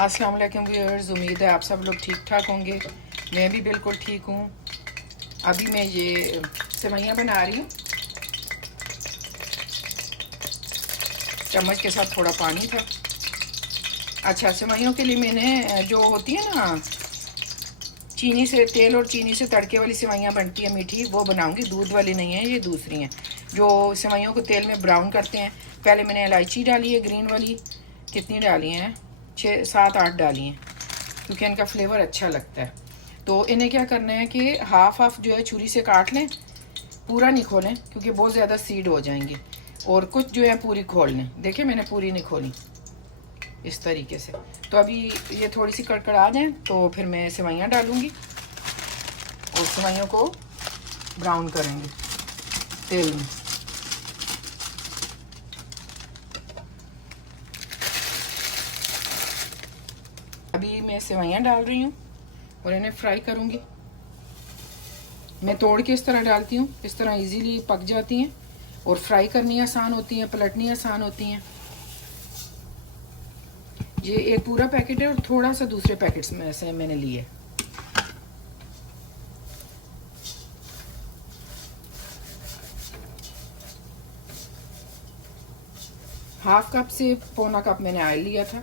अस्सलाम वालेकुम व्यूअर्स, उम्मीद है आप सब लोग ठीक ठाक होंगे। मैं भी बिल्कुल ठीक हूँ। अभी मैं ये सेवइयाँ बना रही हूँ। चम्मच के साथ थोड़ा पानी था। अच्छा, सेवइयों के लिए मैंने जो होती है ना चीनी से, तेल और चीनी से तड़के वाली सेवइयाँ बनती है मीठी, वो बनाऊँगी। दूध वाली नहीं है, ये दूसरी हैं जो सेवइयों को तेल में ब्राउन करते हैं। पहले मैंने इलायची डाली है ग्रीन वाली, कितनी डाली हैं, 6 7 8 डाली हैं, क्योंकि इनका फ्लेवर अच्छा लगता है। तो इन्हें क्या करना है कि हाफ हाफ जो है छुरी से काट लें, पूरा नहीं खोलें क्योंकि बहुत ज़्यादा सीड हो जाएंगे, और कुछ जो है पूरी खोल लें। देखिए मैंने पूरी नहीं खोली, इस तरीके से। तो अभी ये थोड़ी सी कड़कड़ा जाए तो फिर मैं सेवइयाँ डालूँगी और सेवइयों को ब्राउन करेंगे तेल में। अभी मैं सेवइयाँ डाल रही हूँ और इन्हें फ्राई करूँगी। मैं तोड़ के इस तरह डालती हूँ, इस तरह इजीली पक जाती हैं और फ्राई करनी आसान होती हैं, पलटनी आसान होती हैं। ये एक पूरा पैकेट है और थोड़ा सा दूसरे पैकेट्स में से मैंने लिए। हाफ कप से पौना कप मैंने ऑयल लिया था,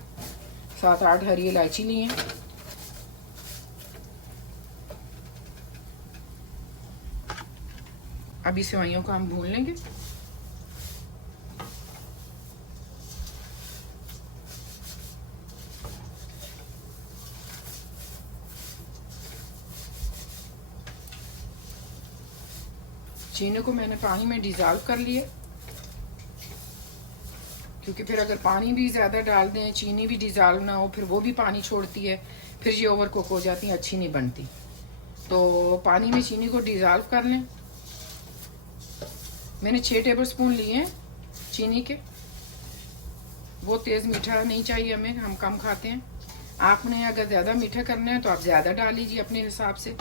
7 8 हरी इलायची ली हैं। अभी सेवइयों को हम भून लेंगे। चीनी को मैंने पानी में डिज़ोल्व कर लिए, क्योंकि फिर अगर पानी भी ज़्यादा डाल दें, चीनी भी डिज़ोल्व ना हो, फिर वो भी पानी छोड़ती है, फिर ये ओवर कुक हो जाती है, अच्छी नहीं बनती। तो पानी में चीनी को डिज़ोल्व कर लें। मैंने 6 टेबल स्पून लिए हैं चीनी के। वो तेज़ मीठा नहीं चाहिए हमें, हम कम खाते हैं। आपने अगर ज़्यादा मीठा करना है तो आप ज़्यादा डाल लीजिए अपने हिसाब से।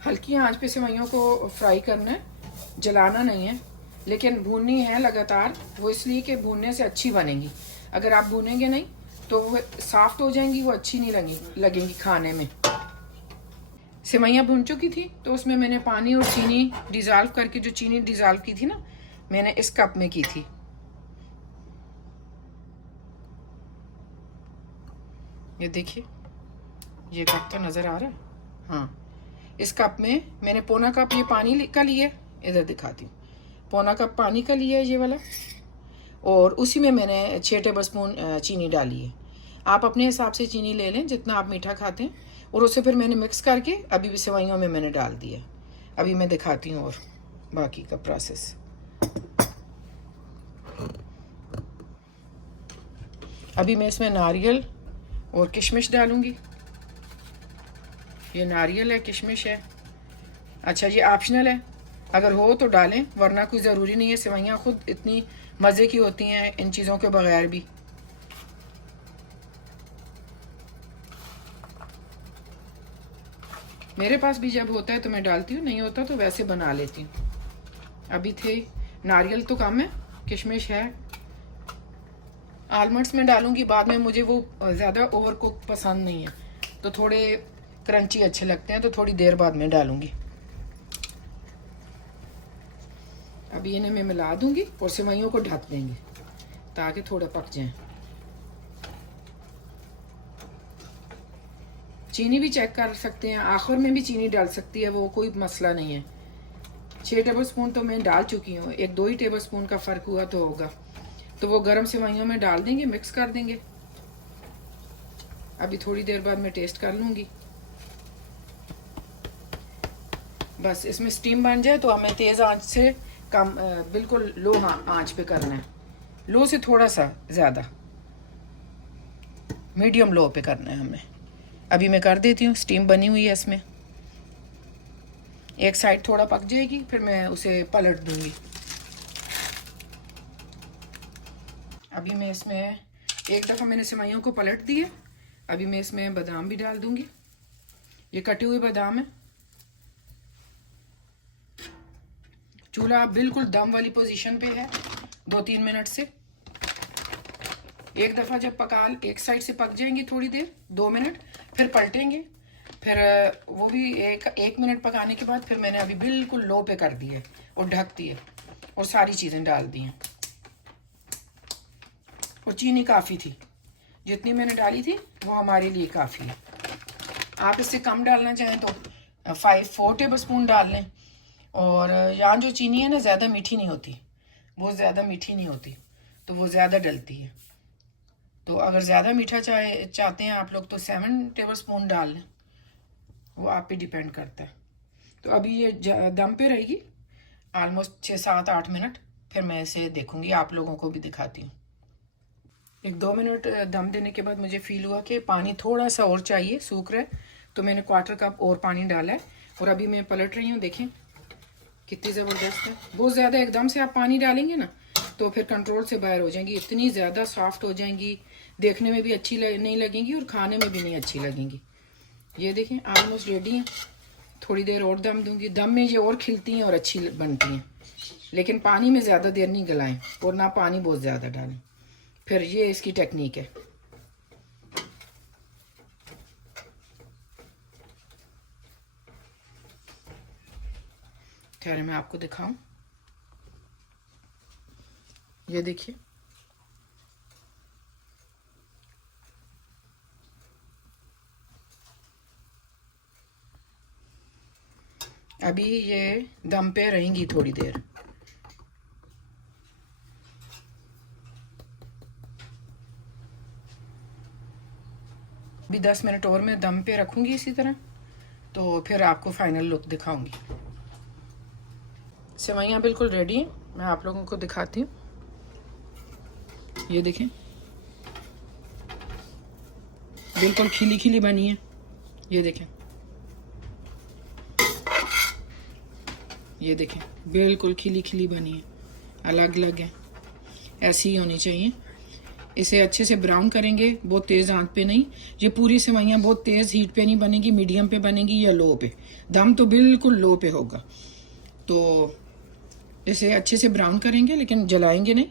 हल्की आंच पे सेवइयों को फ्राई करना है, जलाना नहीं है, लेकिन भूननी है लगातार। वो इसलिए कि भूनने से अच्छी बनेगी। अगर आप भूनेंगे नहीं तो वो सॉफ्ट हो जाएंगी, वो अच्छी नहीं लगेंगी खाने में। सेवइयाँ भून चुकी थी तो उसमें मैंने पानी और चीनी डिज़ोल्व करके, जो चीनी डिज़ोल्व की थी ना, मैंने इस कप में की थी। ये देखिए, ये कप तो नज़र आ रहा है। हाँ, इस कप में मैंने पौना कप ये पानी का लिया, इधर दिखाती हूँ। पौना कप पानी का लिया है ये वाला, और उसी में मैंने 6 टेबल स्पून चीनी डाली है। आप अपने हिसाब से चीनी ले लें जितना आप मीठा खाते हैं, और उसे फिर मैंने मिक्स करके अभी भी सेवइयों में मैंने डाल दिया। अभी मैं दिखाती हूँ और बाकी का प्रोसेस। अभी मैं इसमें नारियल और किशमिश डालूँगी। ये नारियल है, किशमिश है। अच्छा, ये ऑप्शनल है, अगर हो तो डालें, वरना कोई ज़रूरी नहीं है। सेवइयाँ खुद इतनी मज़े की होती हैं इन चीज़ों के बगैर भी। मेरे पास भी जब होता है तो मैं डालती हूँ, नहीं होता तो वैसे बना लेती हूँ। अभी थे नारियल तो कम है, किशमिश है। आलमंड्स में डालूँगी बाद में, मुझे वो ज़्यादा ओवर कुक पसंद नहीं है, तो थोड़े क्रंची अच्छे लगते हैं, तो थोड़ी देर बाद में डालूँगी। अभी इन्हें मैं मिला दूँगी और सेवइयों को ढक देंगे ताकि थोड़ा पक जाएं। चीनी भी चेक कर सकते हैं, आखिर में भी चीनी डाल सकती है, वो कोई मसला नहीं है। 6 टेबल स्पून तो मैं डाल चुकी हूँ, 1 2 ही टेबल स्पून का फ़र्क हुआ तो होगा। तो वो गरम सेवइयों में डाल देंगे, मिक्स कर देंगे। अभी थोड़ी देर बाद मैं टेस्ट कर लूँगी। बस इसमें स्टीम बन जाए तो हमें तेज़ आंच से कम, बिल्कुल लो आंच पे करना है। लो से थोड़ा सा ज़्यादा, मीडियम लो पे करना है हमें। अभी मैं कर देती हूँ, स्टीम बनी हुई है इसमें। एक साइड थोड़ा पक जाएगी, फिर मैं उसे पलट दूँगी। अभी मैं इसमें एक दफ़ा मैंने सेवइयों को पलट दिए। अभी मैं इसमें बादाम भी डाल दूंगी। ये कटे हुए बादाम है। चूल्हा बिल्कुल दम वाली पोजीशन पे है 2-3 मिनट से। एक दफ़ा जब एक साइड से पक जाएंगी थोड़ी देर 2 मिनट, फिर पलटेंगे। फिर वो भी एक मिनट पकाने के बाद फिर मैंने अभी बिल्कुल लो पे कर दिए और ढक दिए और सारी चीज़ें डाल दी हैं। और चीनी काफ़ी थी, जितनी मैंने डाली थी वो हमारे लिए काफ़ी है। आप इससे कम डालना चाहें तो 4 टेबल स्पून डाल लें। और यहाँ जो चीनी है ना ज़्यादा मीठी नहीं होती, बहुत ज़्यादा मीठी नहीं होती, तो वो ज़्यादा डलती है। तो अगर ज़्यादा मीठा चाहते हैं आप लोग तो 7 टेबल स्पून डाल लें, वो आप पे डिपेंड करता है। तो अभी ये दम पे रहेगी ऑलमोस्ट 6-7-8 मिनट। फिर मैं इसे देखूंगी, आप लोगों को भी दिखाती हूँ। 1-2 मिनट दम देने के बाद मुझे फील हुआ कि पानी थोड़ा सा और चाहिए, सूख रहा है, तो मैंने 1/4 कप और पानी डाला है। और अभी मैं पलट रही हूँ, देखें कितनी ज़बरदस्त है। बहुत ज़्यादा एकदम से आप पानी डालेंगे ना तो फिर कंट्रोल से बाहर हो जाएंगी, इतनी ज़्यादा सॉफ्ट हो जाएंगी, देखने में भी अच्छी नहीं लगेंगी और खाने में भी नहीं अच्छी लगेंगी। ये देखें ऑलमोस्ट रेडी हैं। थोड़ी देर और दम दूंगी, दम में ये और खिलती हैं और अच्छी बनती हैं। लेकिन पानी में ज़्यादा देर नहीं गलाएं और ना पानी बहुत ज़्यादा डालें। फिर ये इसकी टेक्निक है। ठहरे मैं आपको दिखाऊं, ये देखिए अभी ये दम पे रहेंगी थोड़ी देर। अभी 10 मिनट और मैं दम पे रखूंगी इसी तरह, तो फिर आपको फाइनल लुक दिखाऊंगी। सेवइयाँ बिल्कुल रेडी हैं, मैं आप लोगों को दिखाती हूँ। ये देखें बिल्कुल खिली खिली बनी है। ये देखें, ये देखें बिल्कुल खिली खिली बनी है, अलग अलग है, ऐसी ही होनी चाहिए। इसे अच्छे से ब्राउन करेंगे, बहुत तेज़ आंच पे नहीं। ये पूरी सेवइयाँ बहुत तेज़ हीट पे नहीं बनेगी, मीडियम पे बनेगी या लो पे। दम तो बिल्कुल लो पे होगा। तो इसे अच्छे से ब्राउन करेंगे लेकिन जलाएंगे नहीं,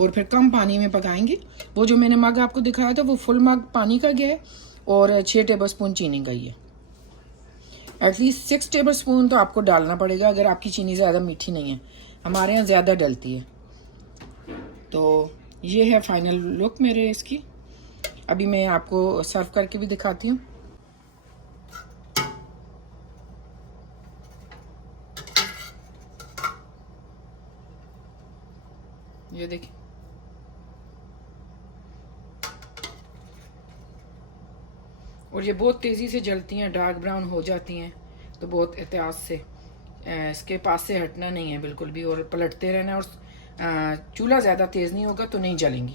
और फिर कम पानी में पकाएंगे। वो जो मैंने मग आपको दिखाया था वो फुल मग पानी का गया है और 6 टेबल स्पून चीनी का ही है। एटलीस्ट 6 टेबल स्पून तो आपको डालना पड़ेगा अगर आपकी चीनी ज़्यादा मीठी नहीं है। हमारे यहाँ ज़्यादा डलती है। तो ये है फाइनल लुक मेरे इसकी। अभी मैं आपको सर्व करके भी दिखाती हूँ। ये देखिए और ये बहुत तेज़ी से जलती हैं, डार्क ब्राउन हो जाती हैं। तो बहुत एहतियात से इसके पास से हटना नहीं है बिल्कुल भी, और पलटते रहना। और चूल्हा ज़्यादा तेज़ नहीं होगा तो नहीं जलेंगी।